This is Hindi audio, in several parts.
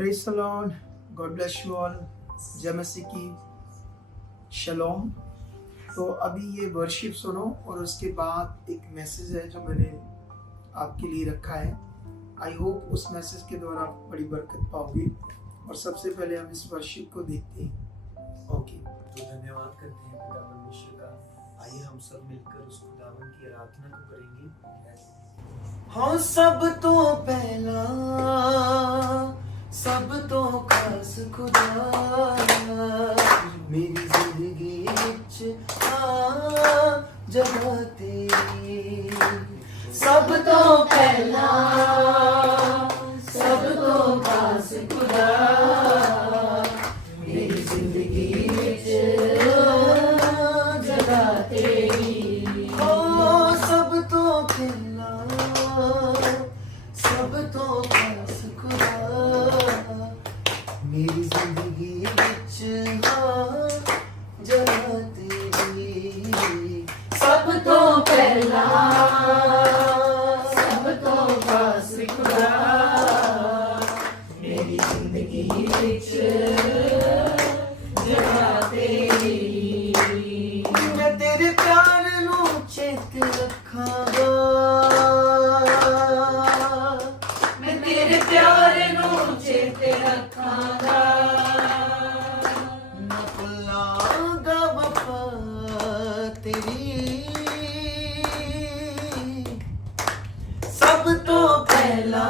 Praise the Lord, God bless you all. जय मसीह की, शलोम। तो अभी ये वर्शिप सुनो और उसके बाद एक मैसेज है जो मैंने आपके लिए रखा है। आई होप उस मैसेज के द्वारा आप बड़ी बरकत पाओगे। और सबसे पहले हम इस वर्शिप को देखते हैं। ओके, तो धन्यवाद करते हैं पिता परमेश्वर का। आइए हम सब मिलकर उस खुदावन की आराधना को करेंगे। हाँ, सब तो पहला, सब तो खास खुदा मेरी जिंदगी विच जगह तेरी। सब तो पहला, सब तो खास खुदा मेरी जिंदगी विच जगह तेरी। ओ सब तो पहला, सब तो खास खुदा मेरी जिंदगी विच जगह तेरी। सब तो पहला, सब तो खास खुदा मेरी जिंदगी विच जगह तेरी। मैं तेरे प्यार नू चेत रखांगा, मैं तेरे प्यार नू चेत रखांगा। ना भुलांगा वफा तेरी। सब तो पहला,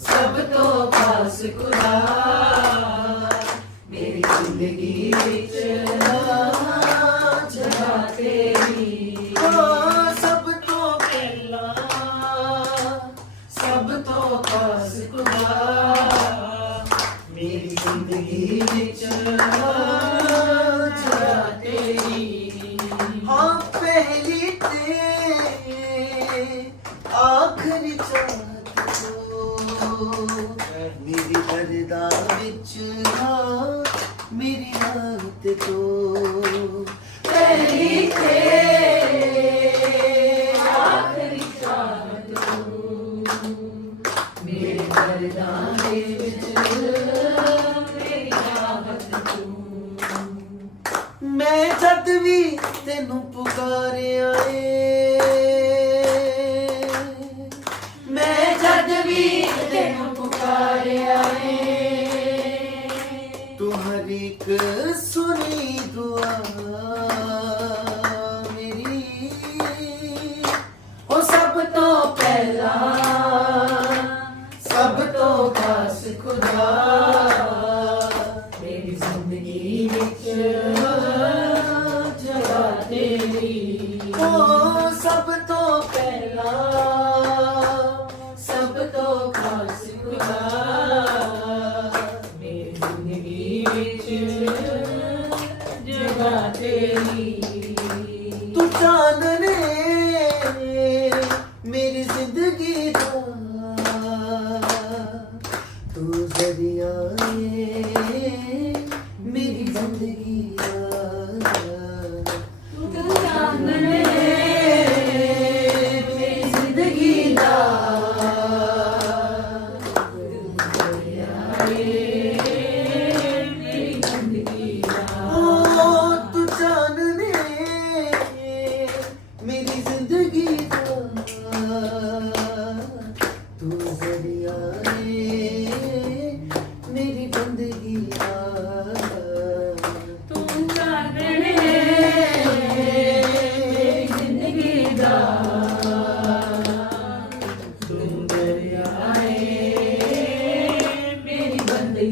सब तो खास खुदा मेरी जिंदगी विच जगह तेरी। हाँ, सब तो पहला, सब तो खास खुदा मेरी जिंदगी विच जगह तेरी। हाँ, पहली ते आखिरी चाहत को मेरी दर्दा विच मेरी रात को। पहली ते आखिरी चाहत को मेरी दर्दा विच मेरी रात को। मैं जद भी तेनू पुकारिया मैं जद भी तेनू पुकारिया तू हर एक सुनी दुआ मेरी। ओ सब तो पहला, सब तो खास खुदा मेरी जिंदगी विच जगह तेरी। ओ सब तो पहला, सब तो खास खुदा मेरी जिंदगी विच जगह तेरी। तू चानने मेरी जिंदगी दा, तू जरिया मेरी जिंदगी दा। तू चानने मेरी जिंदगी दा, मेरी जिंदगी दा। ओ तू चानने मेरी जिंदगी दा, तू जरिया मेरी बंदगी दा। तू चानने मेरी जिंदगी दा, तू दरिया मेरी बंदगी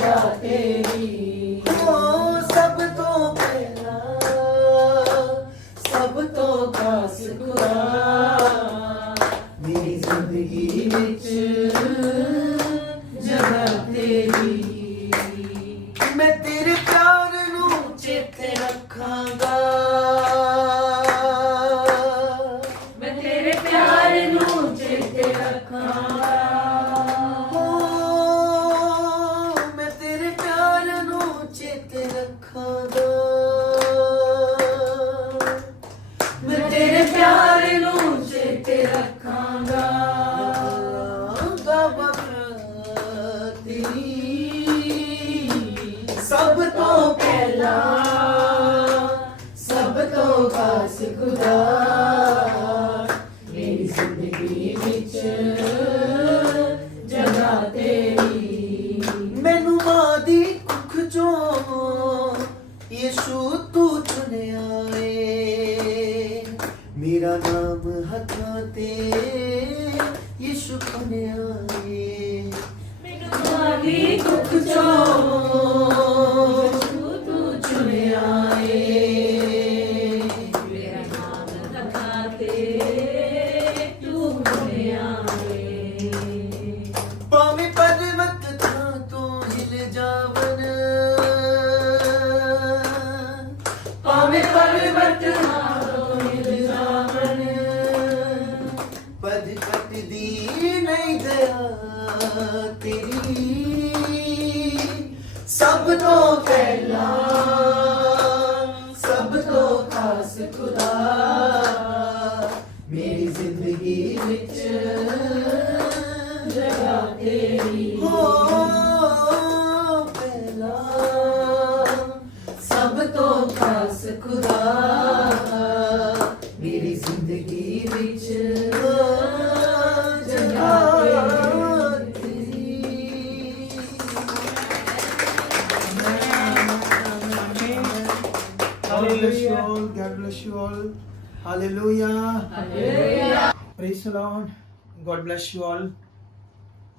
जगह तेरी। ओ सब तो पहला सब तो खास खुदा मेरी जिंदगी विच जगह तेरी। मैं तेरे प्यार नू चेते रखांगा मैं तेरे प्यार नू चेते रखांगा। मैं तेरे प्यार नू चेते रखांगा मैं तेरे प्यार नू चेते रखांगा। सब तो पहला सब तो खास खुदा मेरी जिंदगी विच जगह तेरी। मैनू मां दी कुख चों यीशु तू चुनिया ए मेरा नाम हथां ते यीशु चुनिया ए मागी दुख चो तू चुनिया ए मेरा नाम लखा ते तू चुनिया ए। भावें पर्वत थां तो हिल जावन भावें पर्वत हाथों हिल जावन पद कटदी नहीं दया तेरी सब तो पहला सब तो खास खुदा मेरी जिंदगी विच जगह तेरी। हो पहला सब तो खास खुदा मेरी जिंदगी विच जगह तेरी। God bless you all. God bless you all. Hallelujah. Praise the Lord. God bless you all.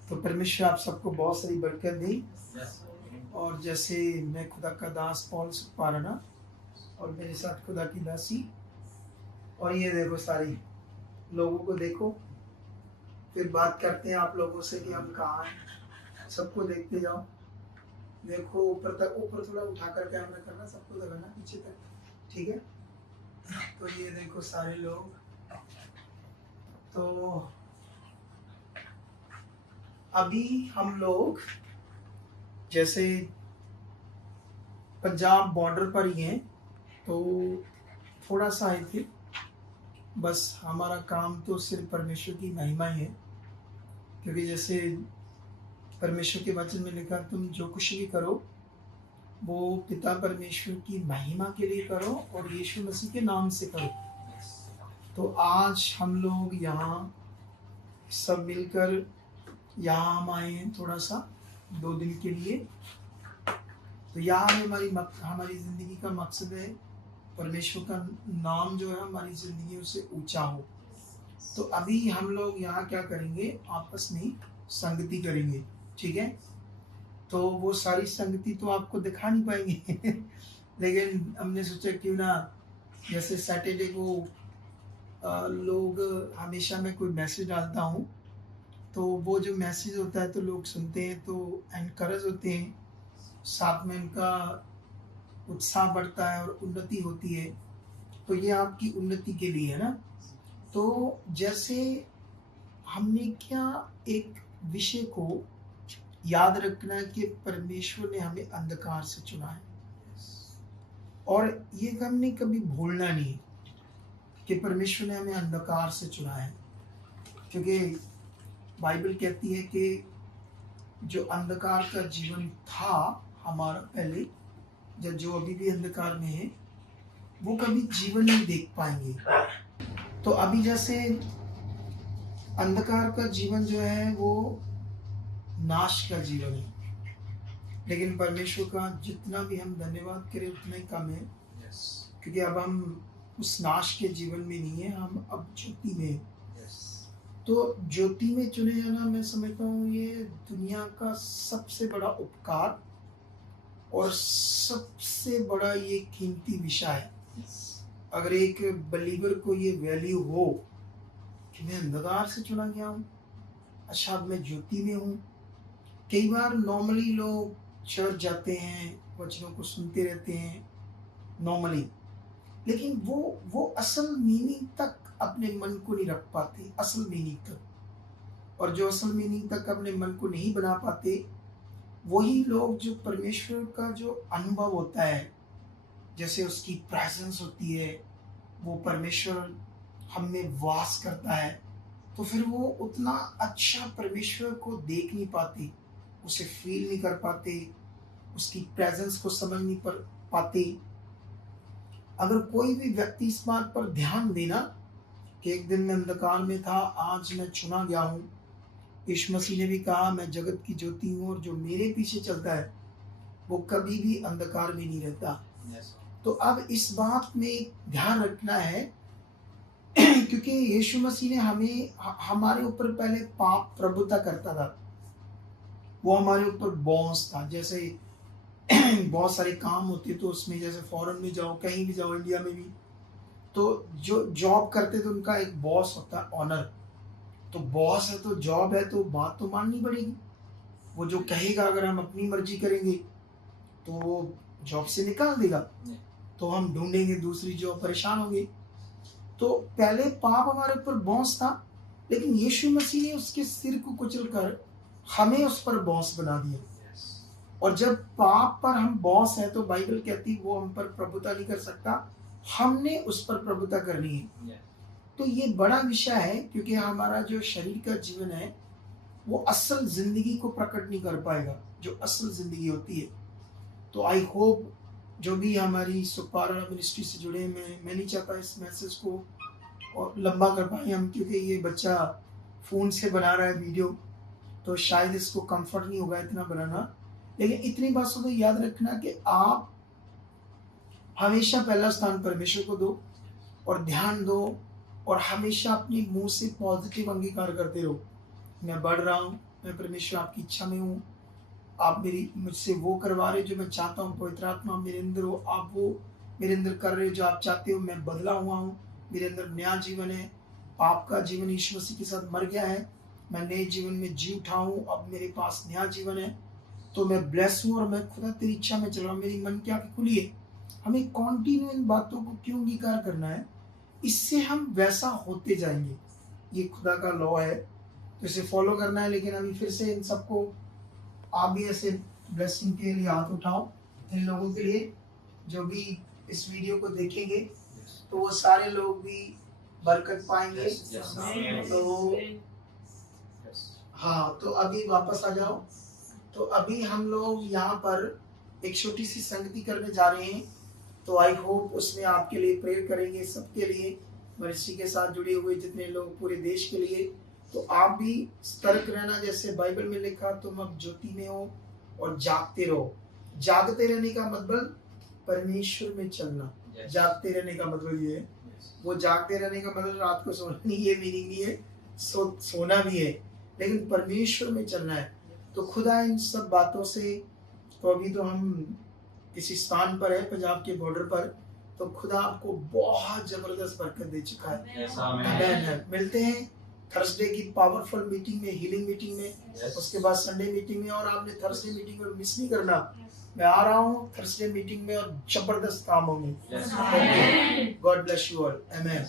तो परमेश्वर आप सबको बहुत सारी बरकत दी। और जैसे मैं खुदा का दास पॉल सुपाराना और मेरे साथ खुदा की दासी, और ये देखो सारी लोगों को देखो, फिर बात करते हैं आप लोगों से कि हम कहाँ हैं। सबको देखते जाओ, देखो ऊपर तक, ऊपर थोड़ा उठा कर कैमरा करना, सबको लगाना पीछे तक, ठीक है। तो ये देखो सारे लोग, तो अभी हम लोग जैसे पंजाब बॉर्डर पर ही हैं, तो थोड़ा सा आए थे, बस हमारा काम तो सिर्फ परमेश्वर की महिमा ही है, क्योंकि जैसे परमेश्वर के वचन में लिखा, तुम जो कुछ भी करो वो पिता परमेश्वर की महिमा के लिए करो और यीशु मसीह के नाम से करो। तो आज हम लोग यहाँ सब मिलकर यहाँ हम आए हैं थोड़ा सा 2 दिन के लिए। तो यहाँ हमारी ज़िंदगी का मकसद है परमेश्वर का नाम जो है हमारी ज़िंदगी से ऊंचा हो। तो अभी हम लोग यहाँ क्या करेंगे, आपस में संगति करेंगे, ठीक है। तो वो सारी संगति तो आपको दिखा नहीं पाएंगे लेकिन हमने सोचा क्यों ना, जैसे सैटरडे को लोग हमेशा मैं कोई मैसेज डालता हूँ, तो वो जो मैसेज होता है तो लोग सुनते हैं, तो एनकरेज होते हैं, साथ में उनका उत्साह बढ़ता है और उन्नति होती है। तो ये आपकी उन्नति के लिए है ना। तो जैसे हमने क्या एक विषय को याद रखना है कि परमेश्वर ने हमें अंधकार से चुना है, और ये हमने कभी भूलना नहीं कि परमेश्वर ने हमें अंधकार से चुना है, क्योंकि बाइबल कहती है कि जो अंधकार का जीवन था हमारा पहले, जो अभी भी अंधकार में है, वो कभी जीवन नहीं देख पाएंगे। तो अभी जैसे अंधकार का जीवन जो है वो नाश का जीवन है, लेकिन परमेश्वर का जितना भी हम धन्यवाद करें उतना ही कम है, क्योंकि अब हम उस नाश के जीवन में नहीं है, हम अब ज्योति में हैं। तो ज्योति में चुने जाना मैं समझता हूँ ये दुनिया का सबसे बड़ा उपकार और सबसे बड़ा ये कीमती विषय है, अगर एक बलीवर को ये वैल्यू हो कि मैं अंधकार से चुना गया हूँ, अच्छा अब मैं ज्योति में हूँ। कई बार नॉर्मली लोग चर्च जाते हैं, वचनों को सुनते रहते हैं नॉर्मली, लेकिन वो असल मीनिंग तक अपने मन को नहीं रख पाते, असल मीनिंग तक। और जो असल मीनिंग तक अपने मन को नहीं बना पाते, वही लोग जो परमेश्वर का जो अनुभव होता है, जैसे उसकी प्रेजेंस होती है, वो परमेश्वर हम में वास करता है, तो फिर वो उतना अच्छा परमेश्वर को देख नहीं पाते, उसे फील नहीं कर पाते, उसकी प्रेजेंस को समझ नहीं पाते। अगर कोई भी व्यक्ति इस बात पर ध्यान देना कि एक दिन मैं अंधकार में था, आज मैं चुना गया हूँ। यीशु मसीह ने भी कहा मैं जगत की ज्योति हूँ और जो मेरे पीछे चलता है वो कभी भी अंधकार में नहीं रहता। तो अब इस बात में ध्यान रखना है क्योंकि यीशु मसीह ने हमारे ऊपर पहले पाप प्रभुता करता था, वो हमारे ऊपर बॉस था। जैसे बहुत सारे काम होते तो उसमें, जैसे फॉरेन में जाओ, कहीं भी जाओ, इंडिया में भी, तो जो जॉब करते थे उनका एक बॉस होता है, ऑनर। तो बॉस है तो जॉब है तो बात तो माननी पड़ेगी, वो जो कहेगा अगर हम अपनी मर्जी करेंगे तो वो जॉब से निकाल देगा, तो हम ढूंढेंगे दूसरी जॉब, परेशान होंगे। तो पहले पाप हमारे ऊपर बॉस था, लेकिन यीशु मसीह ने उसके सिर को कुचलकर हमें उस पर बॉस बना दिया। और जब पाप पर हम बॉस हैं तो बाइबल कहती वो हम पर प्रभुता नहीं कर सकता, हमने उस पर प्रभुता करनी है। तो ये बड़ा विषय है क्योंकि हमारा जो शरीर का जीवन है वो असल जिंदगी को प्रकट नहीं कर पाएगा, जो असल जिंदगी होती है। तो आई होप जो भी हमारी सुपारा मिनिस्ट्री से जुड़े, मैं नहीं चाहता इस मैसेज को और लंबा कर पाए हम, क्योंकि ये बच्चा फ़ोन से बना रहा है वीडियो, तो शायद इसको कंफर्ट नहीं होगा इतना बनाना। लेकिन इतनी बात तो याद रखना कि आप हमेशा पहला स्थान परमेश्वर को दो और ध्यान दो, और हमेशा अपने मुंह से पॉजिटिव अंगीकार करते रहो। मैं बढ़ रहा हूँ, मैं परमेश्वर आपकी इच्छा में हूँ, आप मुझसे वो करवा रहे जो मैं चाहता हूँ, पवित्र आत्मा मेरे अंदर हो, आप वो मेरे अंदर कर रहे हो जो आप चाहते हो, मैं बदला हुआ हूँ, मेरे अंदर नया जीवन है, पाप का जीवन यीशु मसीह के साथ मर गया है, मैं नए जीवन में जी उठा हूँ, अब मेरे पास नया जीवन है, तो मैं ब्लेस हूँ और मैं खुदा तेरी इच्छा में चल रहा हूँ, मेरी मन की आंखें खुली है। हमें कॉन्टिन्यू इन बातों को क्यों अंगीकार करना है, इससे हम वैसा होते जाएंगे। ये खुदा का लॉ है, तो इसे फॉलो करना है। लेकिन अभी फिर से इन सबको आप भी ऐसे ब्लेसिंग के लिए हाथ उठाओ, इन लोगों के लिए जो भी इस वीडियो को देखेंगे, तो वो सारे लोग भी बरकत पाएंगे। तो हाँ, तो अभी वापस आ जाओ। तो अभी हम लोग यहाँ पर एक छोटी सी संगति करने जा रहे हैं, तो आई होप उसमें आपके लिए प्रेयर करेंगे, सबके लिए, मसीह के साथ जुड़े हुए जितने लोग, पूरे देश के लिए। तो आप भी सतर्क रहना, जैसे बाइबल में लिखा तुम अब ज्योति में हो और जागते रहो। जागते रहने का मतलब परमेश्वर में चलना, जागते रहने का मतलब ये है। वो जागते रहने का मतलब रात को सोना नहीं, ये मीनिंग नहीं है, सोना भी है, लेकिन परमेश्वर में चलना है। तो खुदा इन सब बातों से, तो अभी तो हम किसी स्थान पर है, पंजाब के बॉर्डर पर, तो खुदा आपको बहुत जबरदस्त बरकत दे चुका है। मिलते हैं थर्सडे की पावरफुल मीटिंग में, हीलिंग मीटिंग में, उसके बाद संडे मीटिंग में। और आपने थर्सडे मीटिंग में मिस नहीं करना, मैं आ रहा हूँ थर्सडे मीटिंग में और जबरदस्त काम होंगे। God bless you all. Amen.